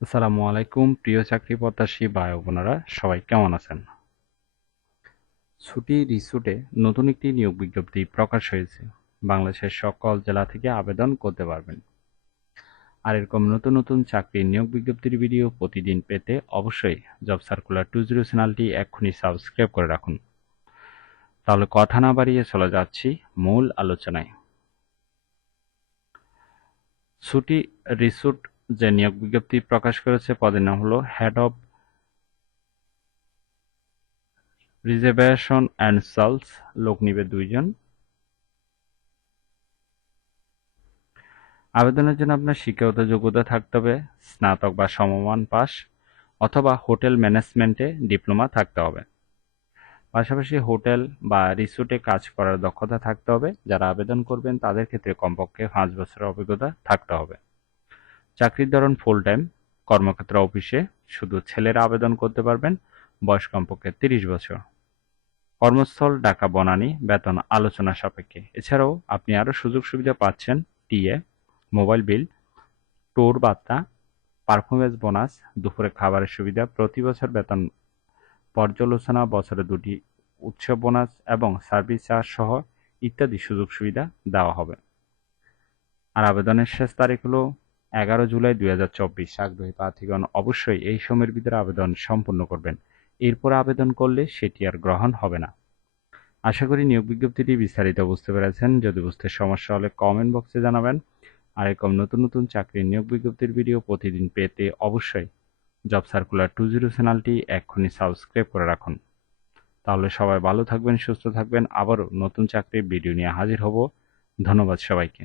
আসসালামু আলাইকুম প্রিয় চাকরি প্রত্যাশী ভাই ও বোনেরা, সবাই কেমন আছেন? ছুটি রিসোর্টে নতুন একটি নিয়োগ বিজ্ঞপ্তি প্রকাশ হয়েছে। বাংলাদেশের সকল জেলা থেকে আবেদন করতে পারবেন। আর এরকম নতুন নতুন চাকরির নিয়োগ বিজ্ঞপ্তির ভিডিও প্রতিদিন পেতে অবশ্যই জব সার্কুলার 20 চ্যানেলটি এক্ষুনি সাবস্ক্রাইব করে রাখুন। তাহলে কথা না বাড়িয়ে চলে যাচ্ছি মূল আলোচনায়। ছুটি রিসোর্ট যে নিয়োগ বিজ্ঞপ্তি প্রকাশ করেছে পদের নাম হলো head of reservation and sales. লোক নিবে 2 জন। আবেদনের জন্য আপনার শিক্ষাগত যোগ্যতা থাকতে হবে স্নাতক বা সমমান পাস, অথবা হোটেল ম্যানেজমেন্টে ডিপ্লোমা থাকতে হবে। পাশাপাশি হোটেল বা রিসোর্টে কাজ করার দক্ষতা থাকতে হবে। যারা আবেদন করবেন তাদের ক্ষেত্রে কমপক্ষে 5 বছরের অভিজ্ঞতা থাকতে হবে। চাকরির ধরন ফুল টাইম, কর্মক্ষেত্র অফিসে, শুধু ছেলেরা আবেদন করতে পারবেন। বয়স কমপক্ষে 30 বছর। কর্মস্থল ঢাকা বনানী, বেতন আলোচনা সাপেক্ষে। এছাড়াও আপনি আরও সুযোগ সুবিধা পাচ্ছেন: টিএ, মোবাইল বিল, ট্যুর ভাত্তা, পারফরমেন্স বোনাস, দুপুরে খাবারের সুবিধা, প্রতি বছর বেতন পর্যালোচনা, বছরে 2টি উৎসব বোনাস এবং সার্ভিস চার্জ সহ ইত্যাদি সুযোগ সুবিধা দেওয়া হবে। আর আবেদনের শেষ তারিখ হলো 11 জুলাই 2024। আগ্রহী প্রার্থীগণ অবশ্যই এই সময়ের ভিতরে আবেদন সম্পূর্ণ করবেন। এরপর আবেদন করলে সেটি আর গ্রহণ হবে না। আশা করি নিয়োগ বিজ্ঞপ্তিটি বিস্তারিত বুঝতে পেরেছেন। যদি বুঝতে সমস্যা হলে কমেন্ট বক্সে জানাবেন। আর এরকম নতুন নতুন চাকরির নিয়োগ বিজ্ঞপ্তির ভিডিও প্রতিদিন পেতে অবশ্যই জব সার্কুলার 20 চ্যানেলটি এক্ষুনি সাবস্ক্রাইব করে রাখুন। তাহলে সবাই ভালো থাকবেন, সুস্থ থাকবেন। আবারও নতুন চাকরির ভিডিও নিয়ে হাজির হব। ধন্যবাদ সবাইকে।